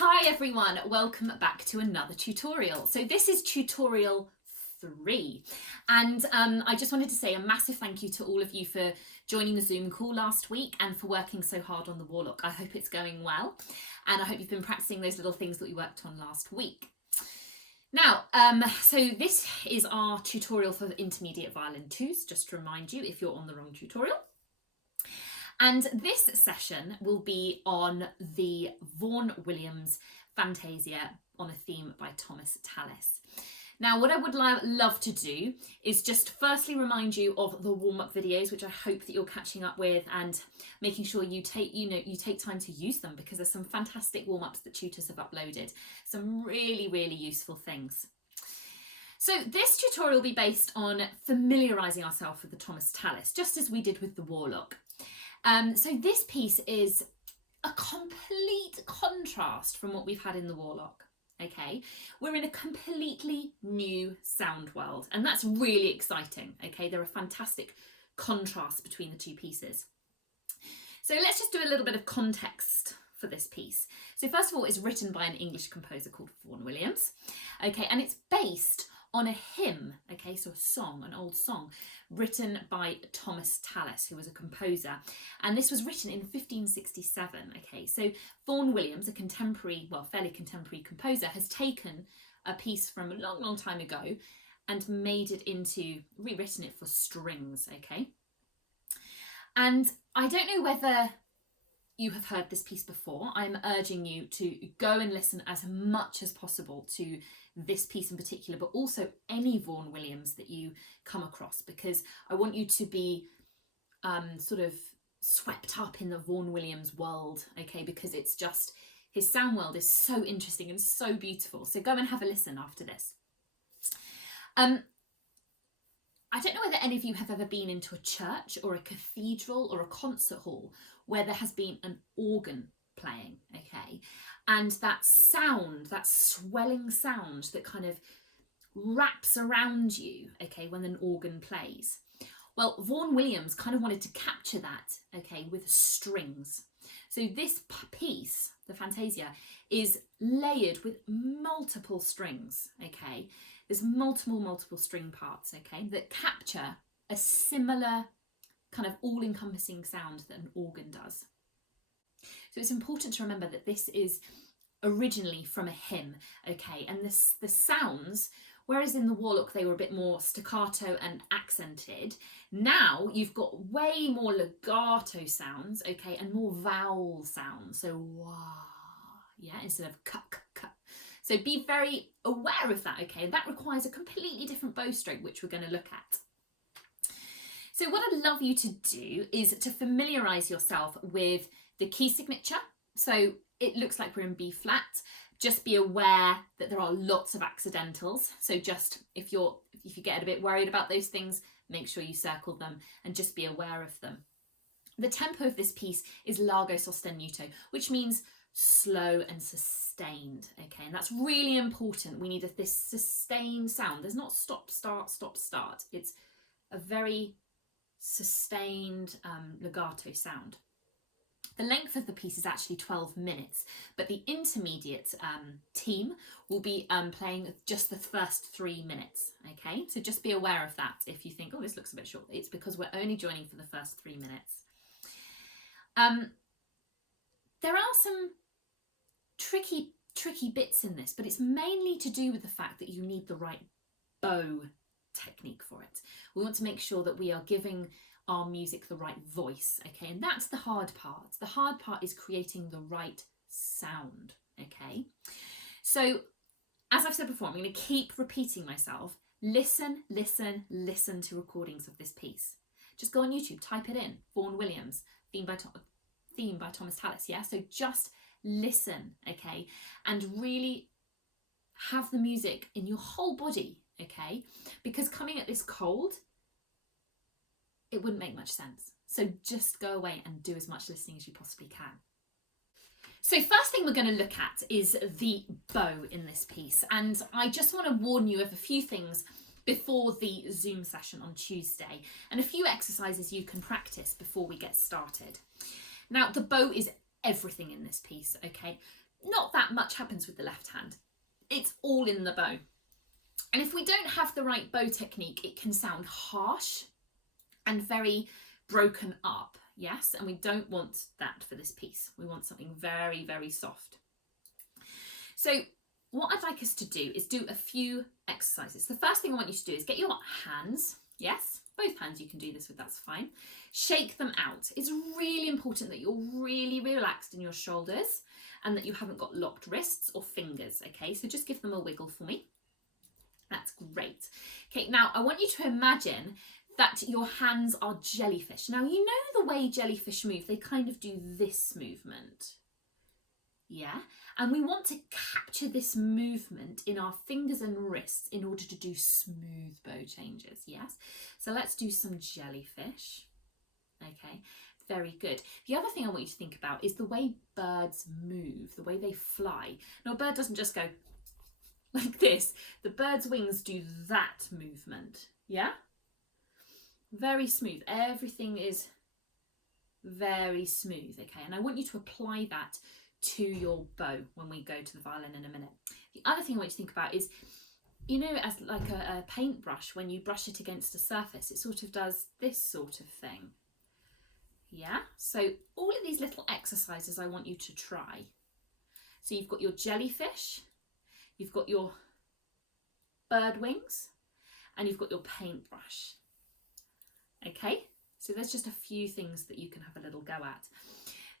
Hi everyone, welcome back to another tutorial. So this is tutorial 3 and I just wanted to say a massive thank you to all of you for joining the Zoom call last week and for working so hard on the Warlock. I hope it's going well and I hope you've been practicing those little things that we worked on last week. Now, so this is our tutorial for intermediate violin 2s, just to remind you if you're on the wrong tutorial. And this session will be on the Vaughan Williams Fantasia on a theme by Thomas Tallis. Now, what I would love to do is just firstly remind you of the warm-up videos, which I hope that you're catching up with and making sure you take time to use them, because there's some fantastic warm-ups that tutors have uploaded, some really useful things. So this tutorial will be based on familiarising ourselves with the Thomas Tallis, just as we did with the Warlock. So this piece is a complete contrast from what we've had in the Warlock, okay? We're in a completely new sound world, and that's really exciting, okay? There are fantastic contrasts between the two pieces. So let's just do a little bit of context for this piece. So first of all, it's written by an English composer called Vaughan Williams, okay? And it's based on a hymn, okay, so a song, an old song, written by Thomas Tallis, who was a composer, and this was written in 1567, okay. So Vaughan Williams, a contemporary, well, fairly contemporary composer, has taken a piece from a long time ago and made it into, rewritten it for strings, okay. And I don't know whether you have heard this piece before. I'm urging you to go and listen as much as possible to this piece in particular, but also any Vaughan Williams that you come across, because I want you to be sort of swept up in the Vaughan Williams world, okay, because it's just, his sound world is so interesting and so beautiful. So go and have a listen after this. I don't know whether any of you have ever been into a church or a cathedral or a concert hall where there has been an organ playing, okay, and that sound, that swelling sound that kind of wraps around you, okay, when an organ plays. Well, Vaughan Williams kind of wanted to capture that, okay, with strings. So this piece, the Fantasia, is layered with multiple strings, okay. There's multiple string parts, okay, that capture a similar kind of all-encompassing sound that an organ does. So it's important to remember that this is originally from a hymn, okay, and the sounds, whereas in the Warlock they were a bit more staccato and accented, now you've got way more legato sounds, okay, and more vowel sounds, so wah, yeah, instead of cut. So be very aware of that, okay? That requires a completely different bow stroke, which we're going to look at. So what I'd love you to do is to familiarise yourself with the key signature. So it looks like we're in B flat. Just be aware that there are lots of accidentals. So just if you get a bit worried about those things, make sure you circle them and just be aware of them. The tempo of this piece is largo sostenuto, which means slow and sustained, okay, and that's really important. We need this sustained sound. There's not stop, start, stop, start. It's a very sustained legato sound. The length of the piece is actually 12 minutes, but the intermediate team will be playing just the first 3 minutes, okay? So just be aware of that. If you think, oh, this looks a bit short, it's because we're only joining for the first 3 minutes. There are some tricky bits in this, but it's mainly to do with the fact that you need the right bow technique for it. We want to make sure that we are giving our music the right voice, okay, and that's the hard part. The hard part is creating the right sound, okay. So as I've said before, I'm going to keep repeating myself. Listen to recordings of this piece. Just go on YouTube, type it in, Vaughan Williams, theme by Thomas Tallis, yeah? So just listen, okay? And really have the music in your whole body, okay? Because coming at this cold, it wouldn't make much sense. So just go away and do as much listening as you possibly can. So first thing we're going to look at is the bow in this piece. And I just want to warn you of a few things before the Zoom session on Tuesday and a few exercises you can practice before we get started. Now, the bow is everything in this piece, okay? not that much happens with the left hand. It's all in the bow. And if we don't have the right bow technique, it can sound harsh and very broken up, yes? And we don't want that for this piece. We want something very, very soft. So what I'd like us to do is do a few exercises. The first thing I want you to do is get your hands, yes, both hands you can do this with, that's fine. Shake them out. It's really important that you're really relaxed in your shoulders and that you haven't got locked wrists or fingers, okay? So just give them a wiggle for me. That's great. Okay, now I want you to imagine that your hands are jellyfish. Now, you know the way jellyfish move, they kind of do this movement. Yeah, and we want to capture this movement in our fingers and wrists in order to do smooth bow changes, yes? So let's do some jellyfish. Okay, very good. The other thing I want you to think about is the way birds move, the way they fly. Now, a bird doesn't just go like this. The bird's wings do that movement, yeah? Very smooth. Everything is very smooth, okay? And I want you to apply that to your bow when we go to the violin in a minute. The other thing I want you to think about is, you know, as like a paintbrush, when you brush it against a surface, it sort of does this sort of thing. Yeah? So all of these little exercises I want you to try. So you've got your jellyfish, you've got your bird wings, and you've got your paintbrush. Okay, so there's just a few things that you can have a little go at.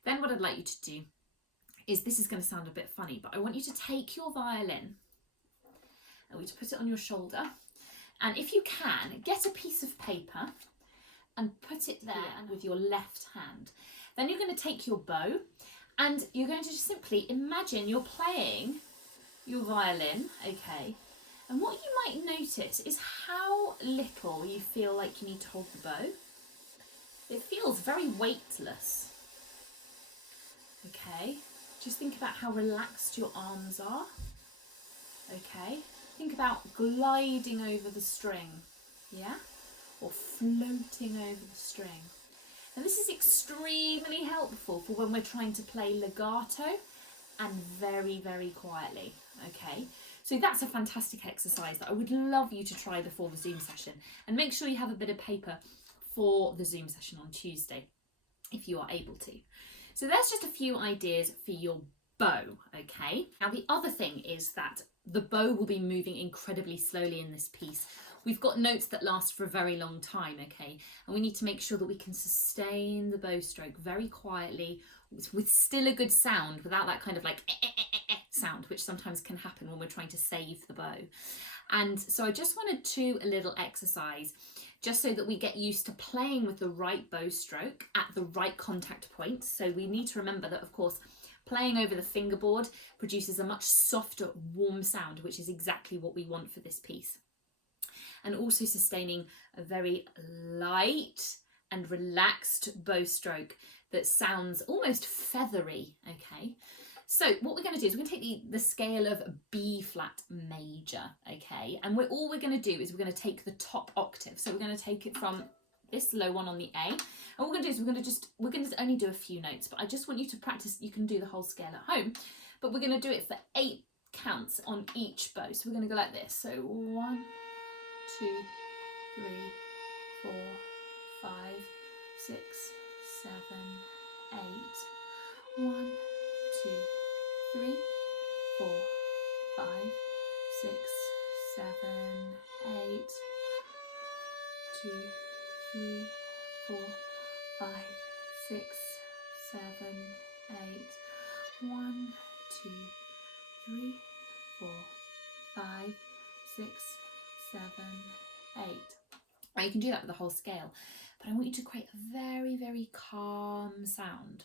Then what I'd like you to do is, this is going to sound a bit funny, but I want you to take your violin and we to put it on your shoulder, and if you can, get a piece of paper and put it there with your left hand. Then you're going to take your bow and you're going to just simply imagine you're playing your violin, okay? And what you might notice is how little you feel like you need to hold the bow. It feels very weightless. Okay, just think about how relaxed your arms are. Okay, think about gliding over the string, yeah? Or floating over the string. And this is extremely helpful for when we're trying to play legato and very, very quietly, okay? So that's a fantastic exercise that I would love you to try before the Zoom session. And make sure you have a bit of paper for the Zoom session on Tuesday, if you are able to. So there's just a few ideas for your bow, okay? Now the other thing is that the bow will be moving incredibly slowly in this piece. We've got notes that last for a very long time, okay? And we need to make sure that we can sustain the bow stroke very quietly with still a good sound, without that kind of like sound, which sometimes can happen when we're trying to save the bow. And so I just wanted to do a little exercise just so that we get used to playing with the right bow stroke at the right contact point. So we need to remember that, of course, playing over the fingerboard produces a much softer, warm sound, which is exactly what we want for this piece. And also sustaining a very light and relaxed bow stroke that sounds almost feathery, okay? So what we're going to do is we're going to take the scale of B flat major, okay? And all we're going to do is we're going to take the top octave. So we're going to take it from this low one on the A. And what we're going to do is we're going to only do a few notes, but I just want you to practice. You can do the whole scale at home, but we're going to do it for 8 counts on each bow. So we're going to go like this. So 1, 2, 3, 4, 5, 6, 7, 8. 1, 2, 3, 4, 5, 6, 7, 8. 2, 3, 4, 5, 6, 7, 8. 1, 2, 3, 4, 5, 6, 7, 8. Right, you can do that with the whole scale, but I want you to create a very, very calm sound.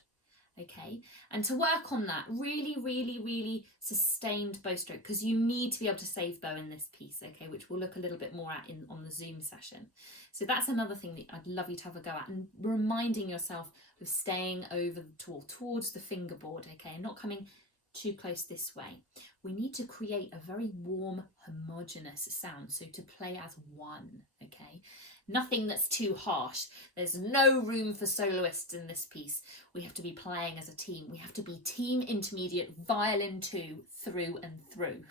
Okay, and to work on that really, really, really sustained bow stroke, because you need to be able to save bow in this piece, okay, which we'll look a little bit more at on the Zoom session. So that's another thing that I'd love you to have a go at, and reminding yourself of staying over towards the fingerboard, okay, and not coming too close this way. We need to create a very warm, homogeneous sound, so to play as one, okay? Nothing that's too harsh. There's no room for soloists in this piece. We have to be playing as a team. We have to be team intermediate, violin 2 through and through.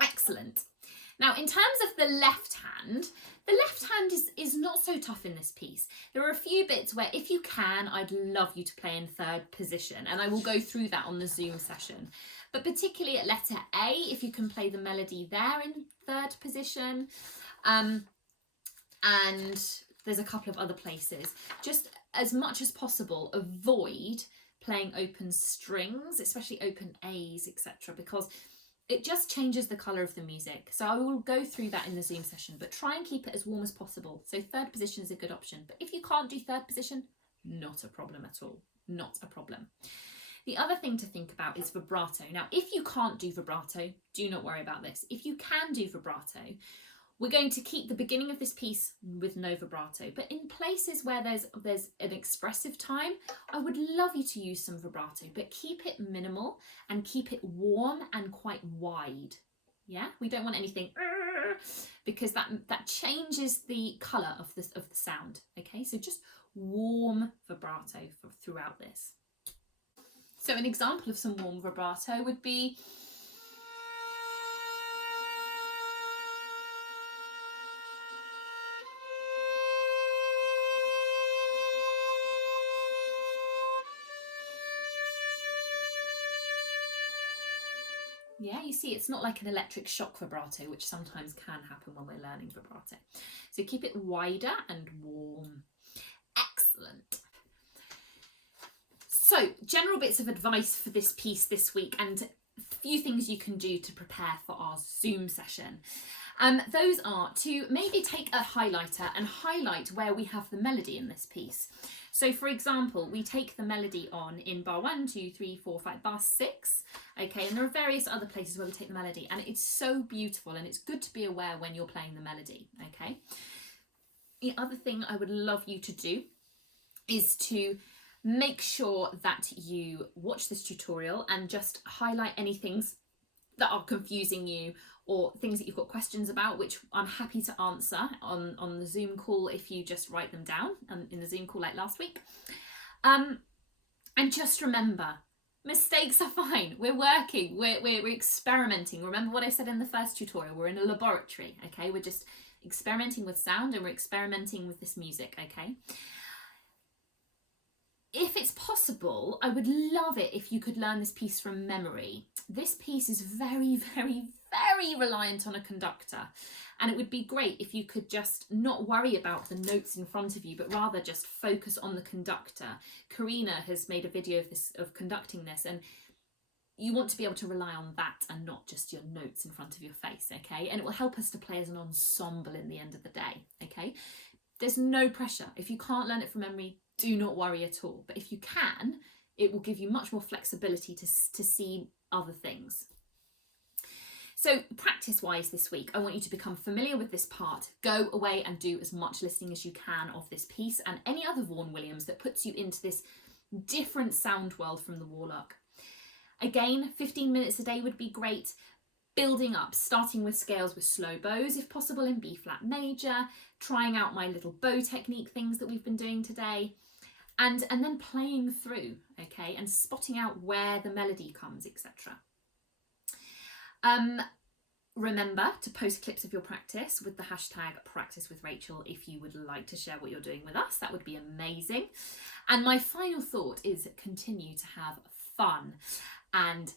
Excellent. Now, in terms of the left hand is not so tough in this piece. There are a few bits where, if you can, I'd love you to play in third position, and I will go through that on the Zoom session. But particularly at letter A, if you can play the melody there in third position, and there's a couple of other places. Just as much as possible, avoid playing open strings, especially open A's, etc., because it just changes the colour of the music. So I will go through that in the Zoom session, but try and keep it as warm as possible. So third position is a good option. But if you can't do third position, not a problem at all. Not a problem. The other thing to think about is vibrato. Now, if you can't do vibrato, do not worry about this. If you can do vibrato, we're going to keep the beginning of this piece with no vibrato, but in places where there's an expressive time, I would love you to use some vibrato, but keep it minimal and keep it warm and quite wide. Yeah, we don't want anything because that changes the colour of the sound. Okay, so just warm vibrato throughout this. So an example of some warm vibrato would be yeah, you see, it's not like an electric shock vibrato, which sometimes can happen when we're learning vibrato. So keep it wider and warm. Excellent. So, general bits of advice for this piece this week, and a few things you can do to prepare for our Zoom session. Those are to maybe take a highlighter and highlight where we have the melody in this piece. So for example, we take the melody on in bar 1, 2, 3, 4, 5, bar 6, okay, and there are various other places where we take the melody, and it's so beautiful, and it's good to be aware when you're playing the melody, okay. The other thing I would love you to do is to make sure that you watch this tutorial and just highlight any things that are confusing you or things that you've got questions about, which I'm happy to answer on the Zoom call if you just write them down in the Zoom call like last week. And just remember, mistakes are fine. We're working, we're experimenting. Remember what I said in the first tutorial, we're in a laboratory, okay? We're just experimenting with sound and we're experimenting with this music, okay? If it's possible, I would love it if you could learn this piece from memory. This piece is very, very, very reliant on a conductor, and it would be great if you could just not worry about the notes in front of you, but rather just focus on the conductor. Karina has made a video of conducting this, and you want to be able to rely on that and not just your notes in front of your face, okay? And it will help us to play as an ensemble in the end of the day, okay? There's no pressure. If you can't learn it from memory, do not worry at all. But if you can, it will give you much more flexibility to see other things. So practice-wise this week, I want you to become familiar with this part. Go away and do as much listening as you can of this piece and any other Vaughan Williams that puts you into this different sound world from the Warlock. Again, 15 minutes a day would be great. Building up, starting with scales with slow bows, if possible in B flat major, trying out my little bow technique things that we've been doing today, and then playing through, okay, and spotting out where the melody comes, etc. Remember to post clips of your practice with the hashtag #PracticeWithRachel if you would like to share what you're doing with us. That would be amazing. And my final thought is continue to have fun and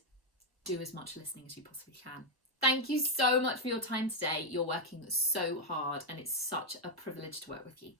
do as much listening as you possibly can. Thank you so much for your time today. You're working so hard and it's such a privilege to work with you.